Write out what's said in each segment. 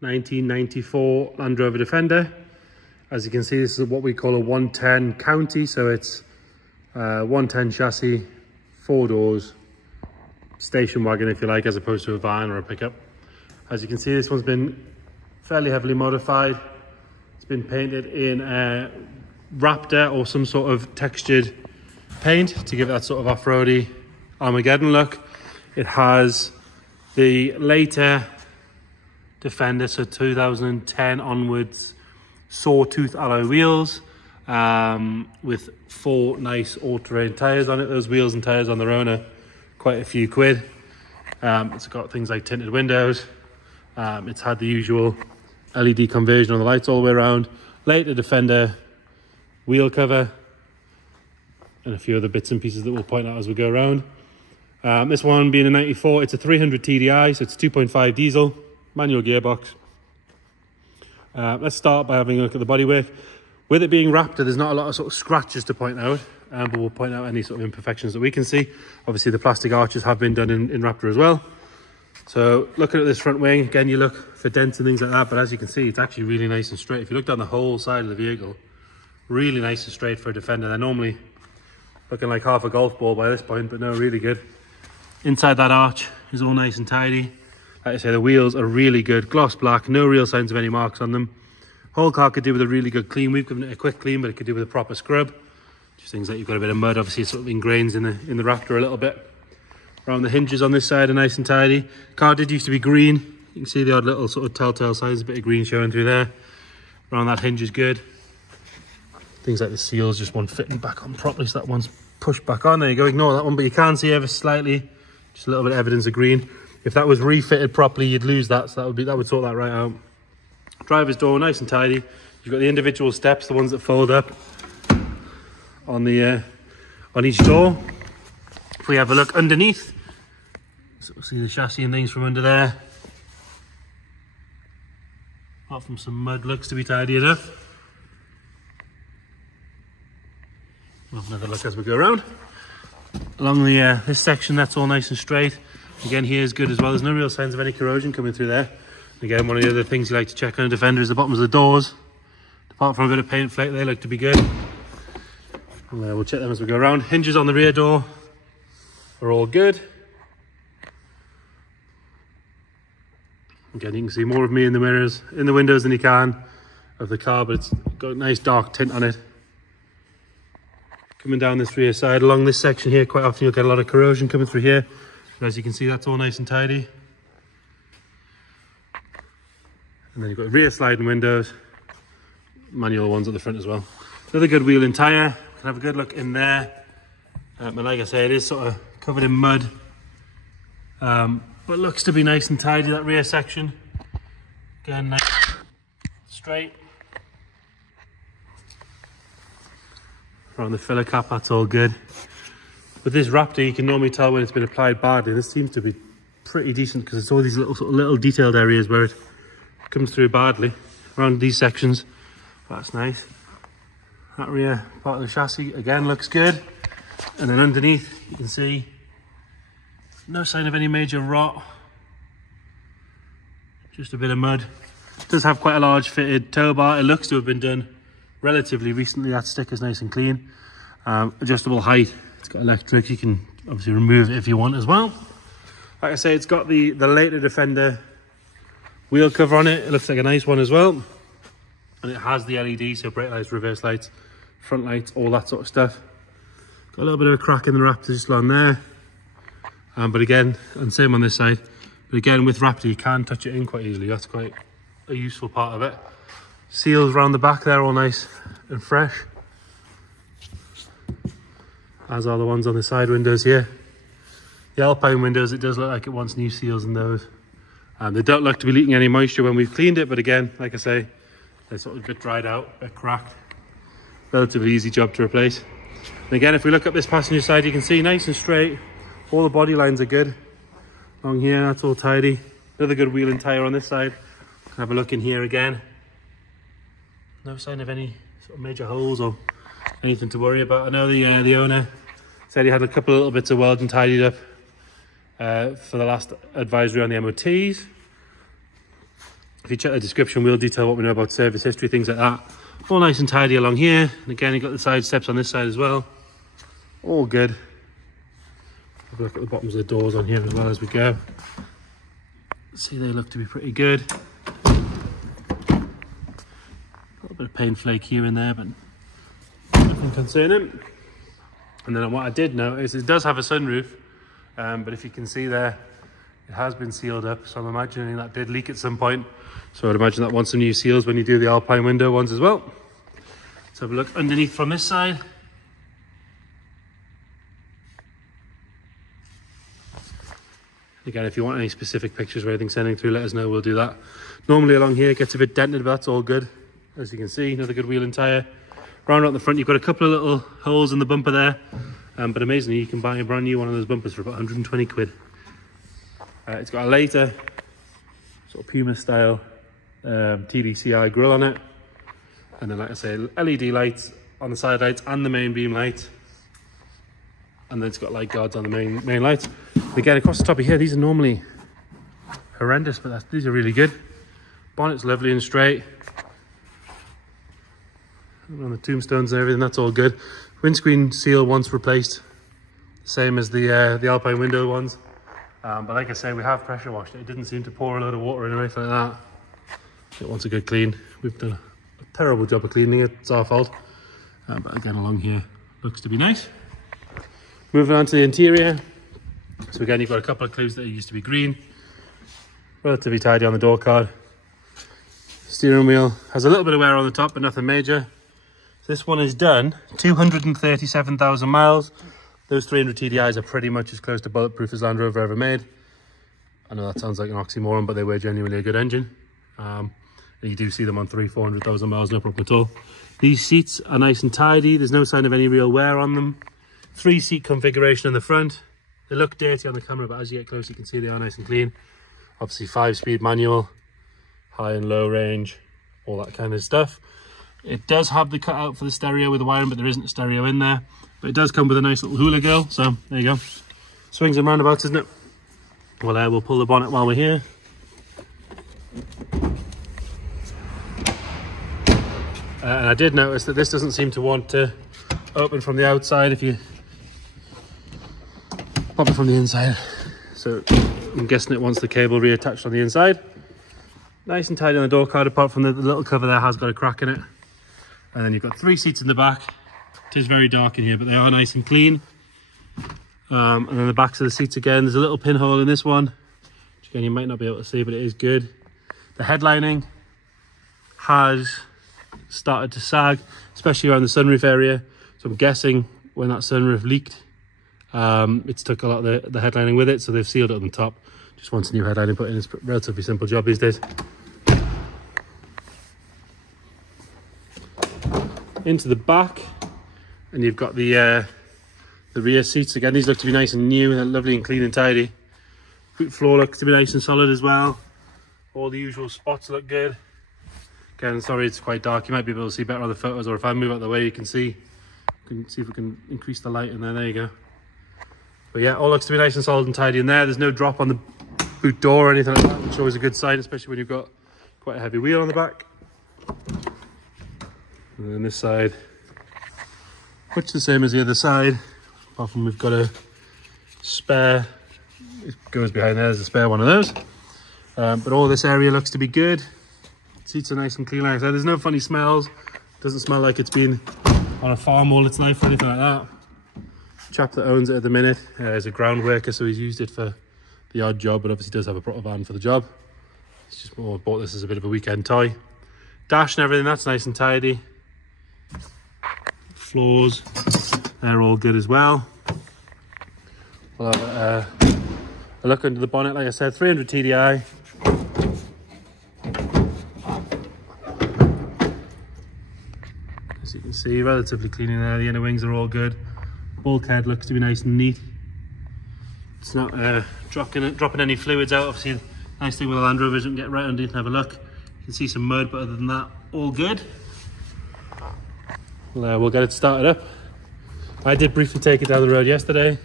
1994 Land Rover Defender. As you can see, this is what we call a 110 County, so it's 110 chassis, 4 doors, station wagon if you like, as opposed to a van or a pickup. As you can see, this one's been fairly heavily modified. It's been painted in Raptor or some sort of textured paint to give it that sort of off-roady Armageddon look. It has the later Defender, so 2010 onwards, sawtooth alloy wheels with 4 nice all-terrain tyres on it. Those wheels and tyres on their own are quite a few quid. It's got things like tinted windows. It's had the usual LED conversion on the lights all the way around. Later Defender wheel cover and a few other bits and pieces that we'll point out as we go around. This one being a 94, it's a 300 TDI, so it's 2.5 diesel, manual gearbox. Let's start by having a look at the bodywork. With it being Raptor, there's not a lot of sort of scratches to point out, but we'll point out any sort of imperfections that we can see. Obviously the plastic arches have been done in Raptor as well. So looking at this front wing, again, you look for dents and things like that, but as you can see, it's actually really nice and straight. If you look down the whole side of the vehicle, really nice and straight for a Defender. They're normally looking like half a golf ball by this point, but no, really good. Inside that arch is all nice and tidy. Like I say, the wheels are really good, gloss black, no real signs of any marks on them. Whole car could do with a really good clean. We've given it a quick clean, but it could do with a proper scrub. Just things like you've got a bit of mud, obviously it sort of ingrains in the Raptor a little bit. Around the hinges on this side are nice and tidy. Car did used to be green. You can see the odd little sort of telltale signs, a bit of green showing through there. Around that hinge is good. Things like the seals just want fitting back on properly, so that one's pushed back on. There you go, ignore that one, but you can see ever slightly, just a little bit of evidence of green. If that was refitted properly, you'd lose that, so that would sort that right out. Driver's door, nice and tidy. You've got the individual steps, the ones that fold up on each door. If we have a look underneath, so we'll see the chassis and things from under there. Apart from some mud, looks to be tidy enough. We'll have another look as we go around. Along the this section, that's all nice and straight. Again, here is good as well. There's no real signs of any corrosion coming through there. Again, one of the other things you like to check on a Defender is the bottoms of the doors. Apart from a bit of paint flake, they look to be good. And, we'll check them as we go around. Hinges on the rear door are all good. Again, you can see more of me in the mirrors, in the windows than you can of the car, but it's got a nice dark tint on it. Coming down this rear side, along this section here, quite often you'll get a lot of corrosion coming through here. But as you can see, that's all nice and tidy. And then you've got rear sliding windows, manual ones at the front as well. Another good wheel and tyre. Can have a good look in there. And like I say, it is sort of covered in mud, but looks to be nice and tidy, that rear section. Again, nice, straight. Around the filler cap, that's all good. With this Raptor, you can normally tell when it's been applied badly. This seems to be pretty decent because it's all these little detailed areas where it comes through badly. Around these sections, that's nice. That rear part of the chassis, again, looks good. And then underneath, you can see no sign of any major rot. Just a bit of mud. It does have quite a large fitted tow bar. It looks to have been done relatively recently. That sticker's nice and clean. Adjustable height. It's got electric. You can obviously remove it if you want as well. Like I say, it's got the later Defender wheel cover on it. It looks like a nice one as well. And it has the LED, so brake lights, reverse lights, front lights, all that sort of stuff. Got a little bit of a crack in the Raptor just along there. But again, and same on this side. But again, with Raptor, you can touch it in quite easily. That's quite a useful part of it. Seals around the back there, all nice and fresh. As are the ones on the side windows here. The Alpine windows, it does look like it wants new seals in those. They don't look to be leaking any moisture when we've cleaned it, but again, like I say, they're sort of a bit dried out, a bit cracked. Relatively easy job to replace. And again, if we look up this passenger side, you can see nice and straight. All the body lines are good. Along here, that's all tidy. Another good wheel and tyre on this side. Have a look in here again. No sign of any sort of major holes or anything to worry about. I know the owner said he had a couple of little bits of welding tidied up for the last advisory on the MOTs. If you check the description, we'll detail what we know about service history, things like that. All nice and tidy along here. And again, you've got the side steps on this side as well. All good. Have a look at the bottoms of the doors on here as well as we go. See, they look to be pretty good. A little bit of paint flake here and there, but nothing concerning. And then what I did notice, it does have a sunroof, but if you can see there, it has been sealed up. So I'm imagining that did leak at some point. So I'd imagine that wants some new seals when you do the Alpine window ones as well. Let's have a look underneath from this side. Again, if you want any specific pictures or anything sending through, let us know, we'll do that. Normally along here it gets a bit dented, but that's all good. As you can see, another good wheel and tyre. Round out the front, you've got a couple of little holes in the bumper there. But amazingly, you can buy a brand new one of those bumpers for about 120 quid. It's got a later sort of Puma style TDCI grille on it, and then, like I say, LED lights on the side lights and the main beam light, and then it's got light guards on the main lights. Again, across the top of here, these are normally horrendous, but these are really good. Bonnet's lovely and straight, and on the tombstones and everything, that's all good. Windscreen seal once replaced, same as the Alpine window ones. But like I say, we have pressure washed it. It didn't seem to pour a load of water in or anything like that. It wants a good clean. We've done a terrible job of cleaning it. It's our fault. But again, along here, looks to be nice. Moving on to the interior. So again, you've got a couple of clues that used to be green. Relatively tidy on the door card. Steering wheel has a little bit of wear on the top, but nothing major. This one is done 237,000 miles. Those 300 TDIs are pretty much as close to bulletproof as Land Rover ever made. I know that sounds like an oxymoron, but they were genuinely a good engine. And you do see them on 400,000 miles, no problem at all. These seats are nice and tidy. There's no sign of any real wear on them. 3-seat configuration in the front. They look dirty on the camera, but as you get close, you can see they are nice and clean. Obviously 5-speed manual, high and low range, all that kind of stuff. It does have the cutout for the stereo with the wiring, but there isn't a stereo in there. But it does come with a nice little hula girl, so there you go. Swings and roundabouts, isn't it? Well, we'll pull the bonnet while we're here. And I did notice that this doesn't seem to want to open from the outside if you pop it from the inside. So I'm guessing it wants the cable reattached on the inside. Nice and tidy on the door card, apart from the little cover there has got a crack in it. And then you've got 3 seats in the back. It is very dark in here, but they are nice and clean. And then the backs of the seats again, there's a little pinhole in this one, which again you might not be able to see, but it is good. The headlining has started to sag, especially around the sunroof area. So I'm guessing when that sunroof leaked, it's took a lot of the headlining with it, so they've sealed it on the top. Just wants a new headlining put in. It's a relatively simple job these days. Into the back, and you've got the rear seats. Again, these look to be nice and new. They're lovely and clean and tidy. Boot floor looks to be nice and solid as well. All the usual spots look good. Again, sorry it's quite dark. You might be able to see better on the photos, or if I move out the way you can see. You can see if we can increase the light in there. There you go. But yeah, all looks to be nice and solid and tidy in there. There's no drop on the boot door or anything like that, which is always a good sign, especially when you've got quite a heavy wheel on the back. And then this side, much the same as the other side, apart from we've got a spare, it goes behind there, there's a spare one of those. But all this area looks to be good. Seats are nice and clean, like I said. There's no funny smells. Doesn't smell like it's been on a farm all its life or anything like that. The chap that owns it at the minute is a ground worker, so he's used it for the odd job, but obviously does have a proper van for the job. He's just more bought this as a bit of a weekend toy. Dash and everything, that's nice and tidy. Floors, they're all good as well. We'll have a look under the bonnet. Like I said, 300 TDI. As you can see, relatively clean in there. The inner wings are all good. Bulkhead looks to be nice and neat. It's not dropping any fluids out. Obviously, the nice thing with a Land Rover is you can get right underneath and have a look. You can see some mud, but other than that, all good. We'll get it started up. I did briefly take it down the road yesterday.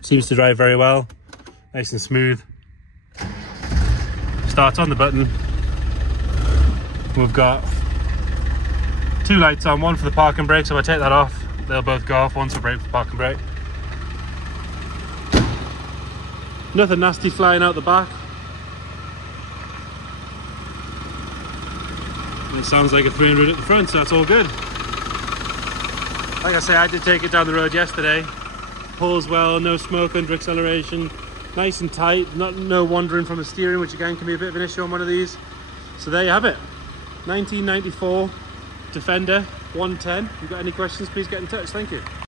Seems to drive very well, nice and smooth. start's on the button. We've got 2 lights on, one for the parking brake, so if I take that off, they'll both go off. One's for brake, for parking brake. Nothing nasty flying out the back. And it sounds like a 300 at the front, so that's all good. Like I say, I did take it down the road yesterday. Pulls well, no smoke under acceleration, nice and tight, no wandering from the steering, which again can be a bit of an issue on one of these. So there you have it, 1994 Defender 110. If you've got any questions, please get in touch. Thank you.